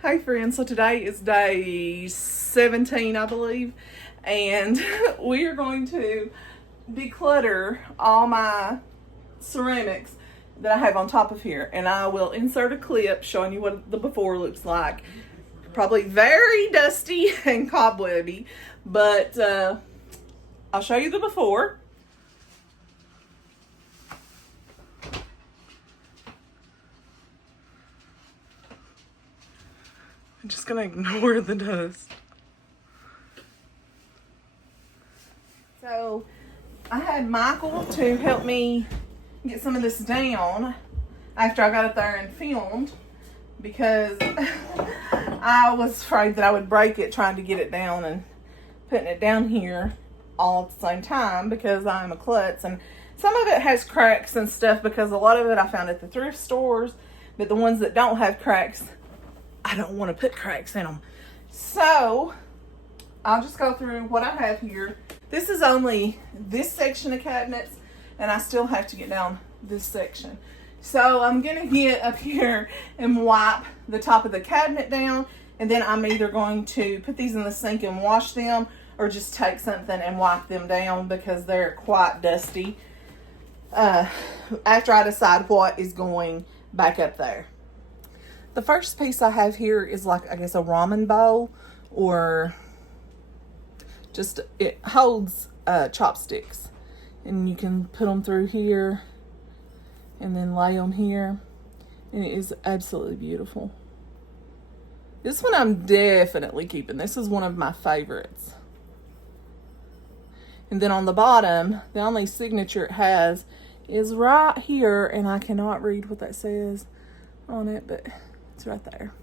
Hey friends, so today is day 17, I believe, and we are going to declutter all my ceramics that I have on top of here, and I will insert a clip showing you what the before looks like. Probably very dusty and cobwebby, but I'll show you the before. I'm just gonna ignore the dust. So I had Michael to help me get some of this down after I got up there and filmed, because I was afraid that I would break it trying to get it down and putting it down here all at the same time, because I'm a klutz, and some of it has cracks and stuff because a lot of it I found at the thrift stores, but the ones that don't have cracks, I don't want to put cracks in them. So I'll just go through what I have here. This is only this section of cabinets, and I still have to get down this section. So I'm gonna get up here and wipe the top of the cabinet down, and then I'm either going to put these in the sink and wash them, or just take something and wipe them down because they're quite dusty, after I decide what is going back up there. The first piece I have here is like, I guess, a ramen bowl, or just, it holds chopsticks, and you can put them through here and then lay them here, and it is absolutely beautiful. This one I'm definitely keeping. This is one of my favorites. And then on the bottom, the only signature it has is right here, and I cannot read what that says on it, but it's right there.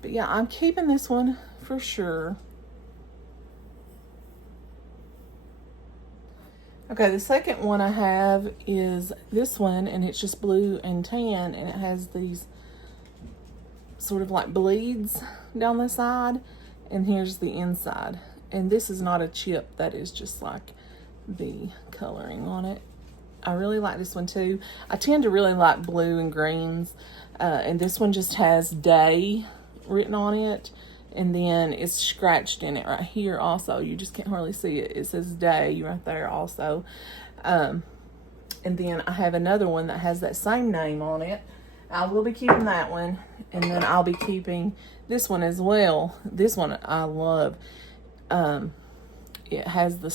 But yeah, I'm keeping this one for sure. Okay, the second one I have is this one, and it's just blue and tan, and it has these sort of like bleeds down the side, and here's the inside. And this is not a chip, that is just like the coloring on it. I really like this one too. I tend to really like blue and greens, and this one just has day written on it, and then it's scratched in it right here also. You just can't hardly see it. It says day right there also. And then I have another one that has that same name on it. I will be keeping that one, and then I'll be keeping this one as well. This one I love. It has the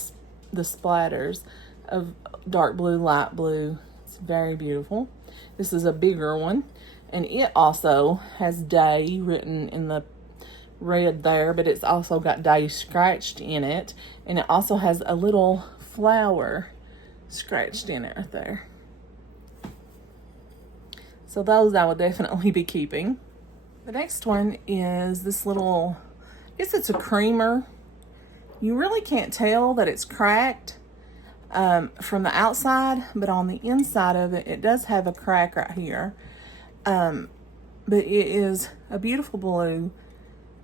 splatters of dark blue, light blue. It's very beautiful. This is a bigger one, and it also has day written in the red there, but it's also got day scratched in it, and it also has a little flower scratched in it right there. So those I will definitely be keeping. The next one is this little, I guess it's a creamer. You really can't tell that it's cracked from the outside, but on the inside of it, it does have a crack right here. But it is a beautiful blue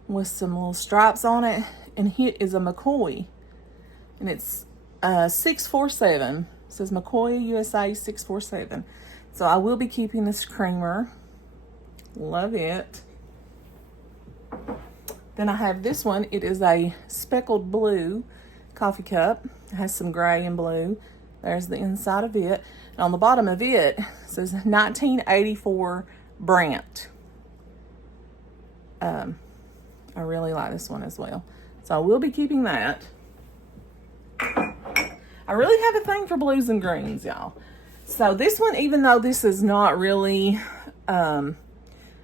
with some little stripes on it, and it is a McCoy, and it's 647. It says McCoy USA 647. So I will be keeping this creamer. Love it. Then I have this one. It is a speckled blue coffee cup. It has some gray and blue. There's the inside of it. And on the bottom of it says 1984 Brandt. I really like this one as well. So I will be keeping that. I really have a thing for blues and greens, y'all. So this one, even though this is not really a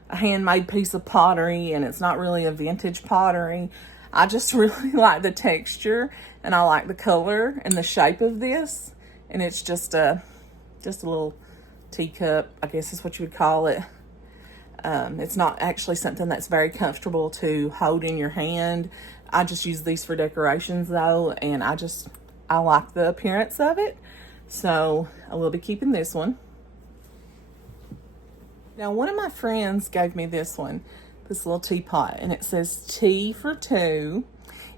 handmade piece of pottery, and it's not really a vintage pottery, I just really like the texture, and I like the color and the shape of this. And it's just a little teacup, I guess is what you would call it. It's not actually something that's very comfortable to hold in your hand. I just use these for decorations though, and I like the appearance of it. So I will be keeping this one. Now, one of my friends gave me this one, this little teapot, and it says tea for two.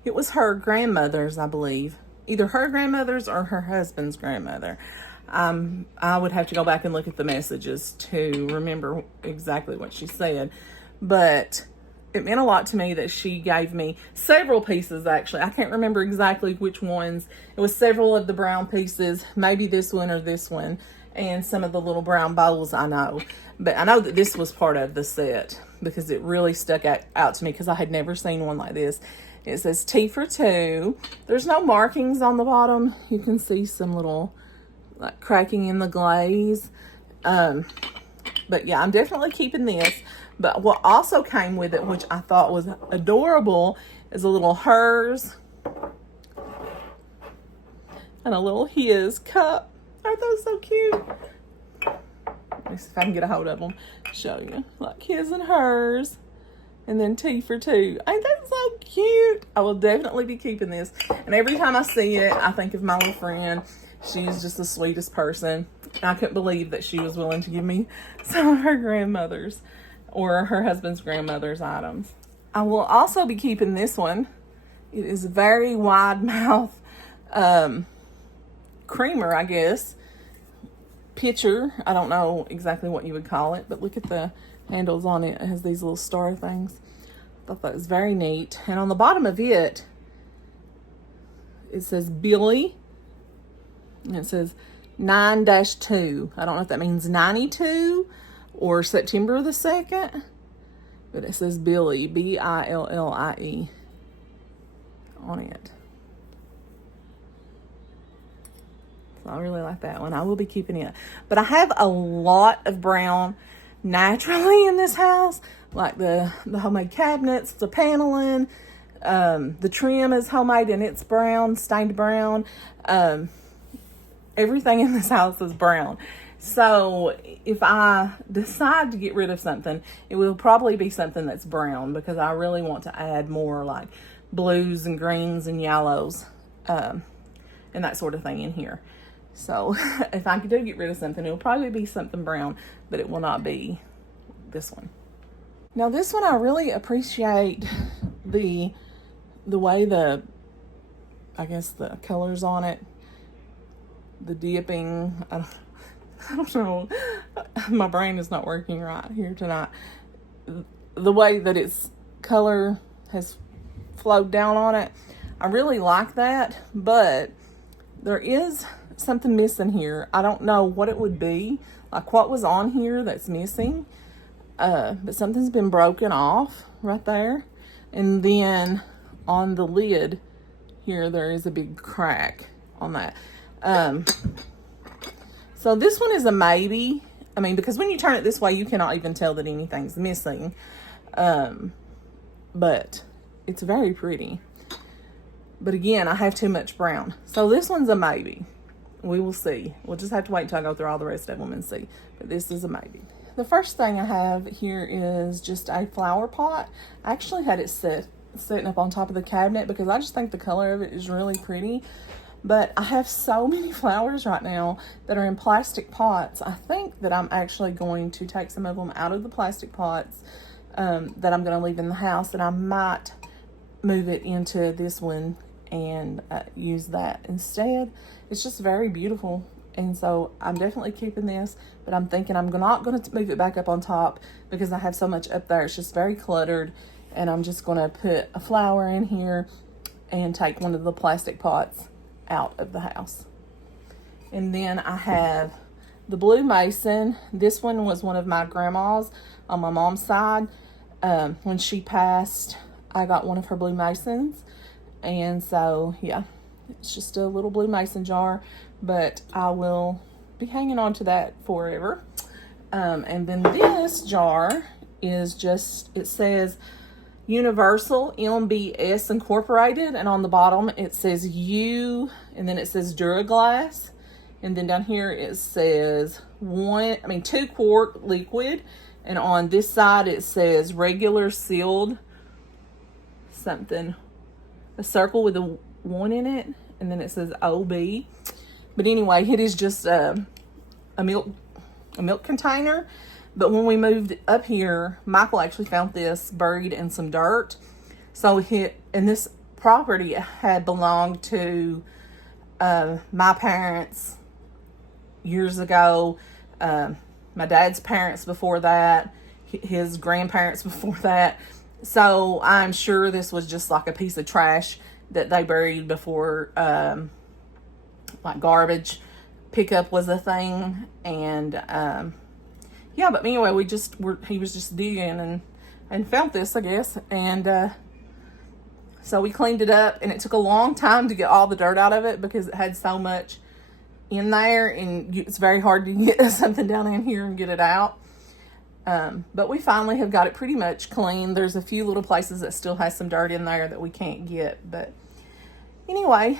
It was her grandmother's, I believe. Either her grandmother's or her husband's grandmother. I would have to go back and look at the messages to remember exactly what she said. But it meant a lot to me that she gave me several pieces, actually. I can't remember exactly which ones. It was several of the brown pieces, maybe this one or this one, and some of the little brown bowls, I know. But I know that this was part of the set because it really stuck out to me because I had never seen one like this. It says tea for two. There's no markings on the bottom. You can see some little like cracking in the glaze. But yeah, I'm definitely keeping this. But what also came with it, which I thought was adorable, is a little hers and a little his cup. Aren't those so cute? Let me see if I can get a hold of them. Show you. Like his and hers. And then tea for two. Ain't that so cute? I will definitely be keeping this. And every time I see it, I think of my little friend. She's just the sweetest person. I couldn't believe that she was willing to give me some of her grandmother's or her husband's grandmother's items. I will also be keeping this one. It is a very wide mouth creamer, I guess. Pitcher. I don't know exactly what you would call it, but look at the handles on it. It has these little star things. I thought that was very neat. And on the bottom of it, it says Billy. And it says 9-2. I don't know if that means 92 or September the 2nd. But it says Billie, Billie, on it. So I really like that one. I will be keeping it. But I have a lot of brown naturally in this house. Like the homemade cabinets, the paneling, the trim is homemade and it's brown, stained brown. Everything in this house is brown. So if I decide to get rid of something, it will probably be something that's brown because I really want to add more like blues and greens and yellows and that sort of thing in here. So if I do get rid of something, it'll probably be something brown, but it will not be this one. Now this one, I really appreciate the way I guess the colors on it, the dipping, I don't know, my brain is not working right here tonight. The way that its color has flowed down on it, I really like that, but there is something missing here. I don't know what it would be, like what was on here that's missing, but something's been broken off right there. And then on the lid here, there is a big crack on that. So this one is a maybe. I mean, because when you turn it this way, you cannot even tell that anything's missing. But it's very pretty. But again, I have too much brown. So this one's a maybe. We will see. We'll just have to wait until I go through all the rest of them and see. But this is a maybe. The first thing I have here is just a flower pot. I actually had it sitting up on top of the cabinet because I just think the color of it is really pretty. But I have so many flowers right now that are in plastic pots. I think that I'm actually going to take some of them out of the plastic pots that I'm going to leave in the house, and I might move it into this one and use that instead. It's just very beautiful, and so I'm definitely keeping this, but I'm thinking I'm not going to move it back up on top because I have so much up there. It's just very cluttered, and I'm just going to put a flower in here and take one of the plastic pots out of the house. And then I have the blue mason. This one was one of my grandma's on my mom's side. When she passed, I got one of her blue masons, and so yeah, it's just a little blue mason jar, but I will be hanging on to that forever. And then this jar is just, it says Universal MBS Incorporated, and on the bottom it says U, and then it says Duraglass, and then down here it says 2 quart liquid, and on this side it says regular sealed something, a circle with a 1 in it, and then it says OB. But anyway, it is just a milk container. But when we moved up here, Michael actually found this buried in some dirt. So and this property had belonged to my parents years ago, my dad's parents before that, his grandparents before that. So I'm sure this was just like a piece of trash that they buried before, like garbage pickup was a thing. And yeah, but anyway, he was just digging and found this, I guess. And so we cleaned it up, and it took a long time to get all the dirt out of it because it had so much in there, and it's very hard to get something down in here and get it out. But we finally have got it pretty much clean. There's a few little places that still has some dirt in there that we can't get. But anyway,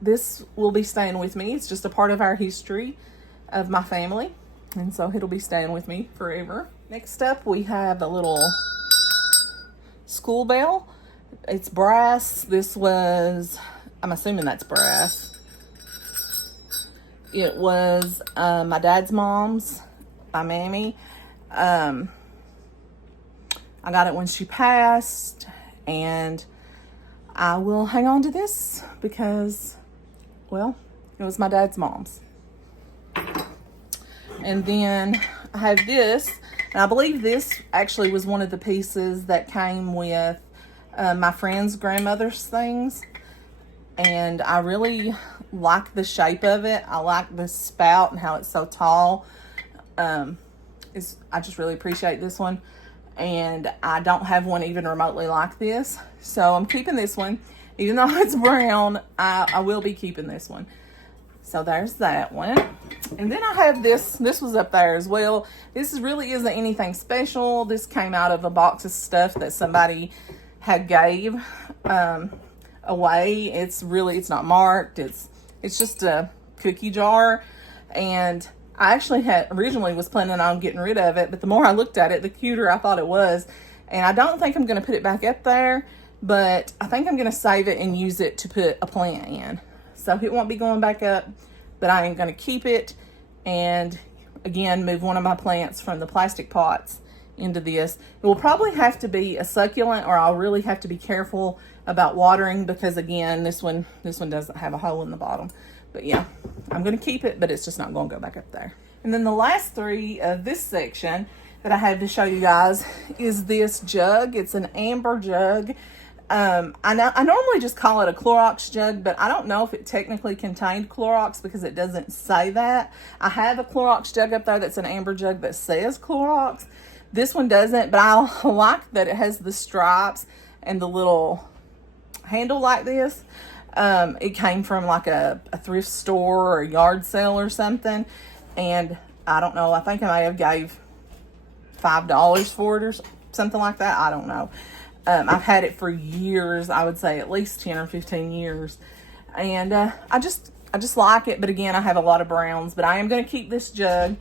this will be staying with me. It's just a part of our history of my family. And so it'll be staying with me forever. Next up, we have a little school bell. It's brass. This was, I'm assuming that's brass. It was my dad's mom's, my mammy. I got it when she passed, and I will hang on to this because, well, it was my dad's mom's. And then I have this, and I believe this actually was one of the pieces that came with my friend's grandmother's things. And I really like the shape of it. I like the spout and how it's so tall. I just really appreciate this one. And I don't have one even remotely like this. So I'm keeping this one. Even though it's brown, I will be keeping this one. So there's that one. And then I have this. This was up there as well. This really isn't anything special. This came out of a box of stuff that somebody had gave away. It's not marked. It's just a cookie jar. And I actually originally was planning on getting rid of it, but the more I looked at it, the cuter I thought it was. And I don't think I'm going to put it back up there, but I think I'm going to save it and use it to put a plant in. So it won't be going back up, but I am going to keep it and, again, move one of my plants from the plastic pots into this. It will probably have to be a succulent, or I'll really have to be careful about watering because, again, this one doesn't have a hole in the bottom. But yeah, I'm going to keep it, but it's just not going to go back up there. And then the last three of this section that I have to show you guys is this jug. It's an amber jug. I normally just call it a Clorox jug, but I don't know if it technically contained Clorox because it doesn't say that. I have a Clorox jug up there that's an amber jug that says Clorox. This one doesn't, but I like that it has the stripes and the little handle like this. It came from like a thrift store or a yard sale or something. And I don't know, I think I may have gave $5 for it or something like that. I don't know. I've had it for years. I would say at least 10 or 15 years. And I just like it. But again, I have a lot of browns. But I am going to keep this jug.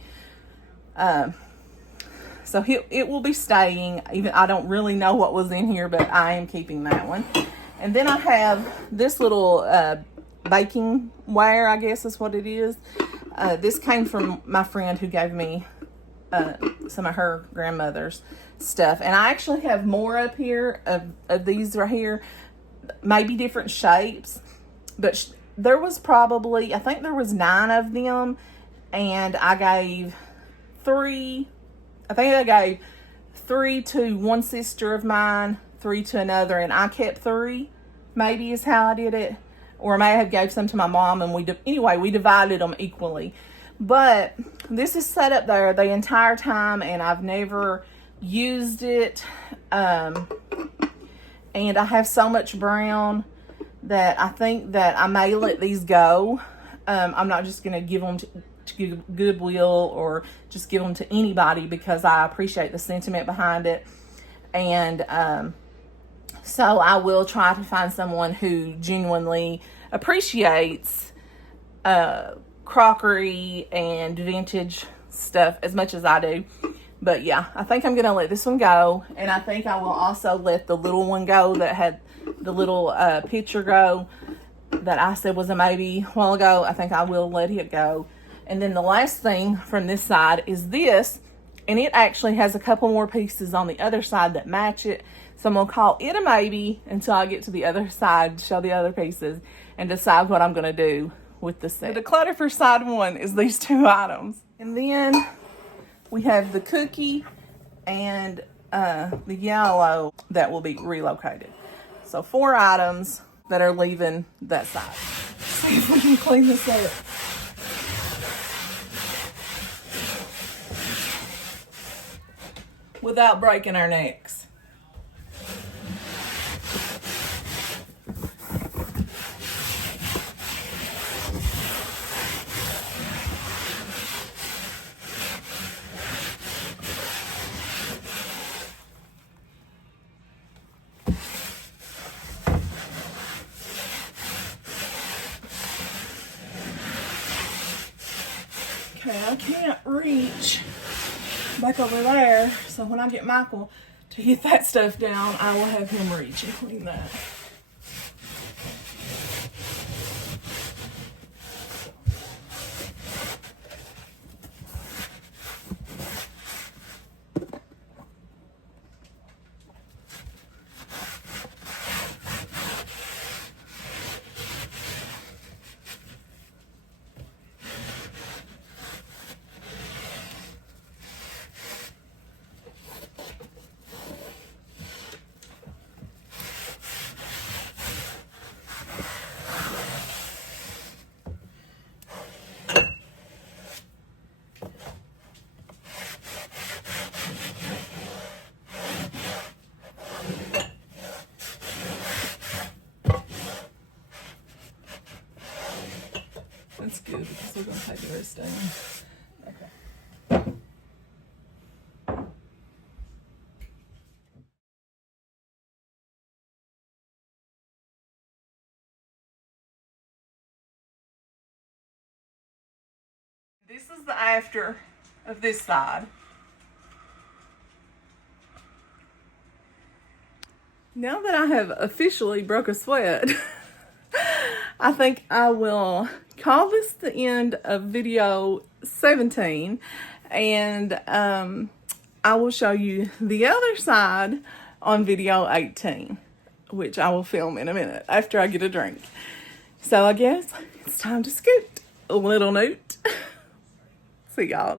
So it will be staying. Even I don't really know what was in here, but I am keeping that one. And then I have this little baking ware, I guess is what it is. This came from my friend who gave me some of her grandmother's stuff. And I actually have more up here of these right here. Maybe different shapes. But there was probably, I think there was 9 of them. And I gave 3. I think I gave 3 to one sister of mine, 3 to another, and I kept 3, maybe is how I did it. Or I may have gave some to my mom, and we divided them equally. But this is set up there the entire time, and I've never used it. And I have so much brown that I think that I may let these go. I'm not just going to give them to Goodwill or just give them to anybody because I appreciate the sentiment behind it. And so I will try to find someone who genuinely appreciates crockery and vintage stuff as much as I do. But yeah, I think I'm going to let this one go. And I think I will also let the little one go that had the little picture go that I said was a maybe a while ago. I think I will let it go. And then the last thing from this side is this. And it actually has a couple more pieces on the other side that match it. So I'm going to call it a maybe until I get to the other side, show the other pieces, and decide what I'm going to do with the set. The declutter for side 1 is these 2 items. And then we have the cookie and the yellow that will be relocated. So 4 items that are leaving that side. Let's see if we can clean this up. Without breaking our necks. Okay, I can't reach back over there, so when I get Michael to get that stuff down, I will have him reach and clean that. That's good because we're going to take the rest down. Okay. This is the after of this side. Now that I have officially broke a sweat, I think I will call this the end of video 17, and I will show you the other side on video 18, which I will film in a minute after I get a drink. So I guess it's time to scoot. A little note. See y'all.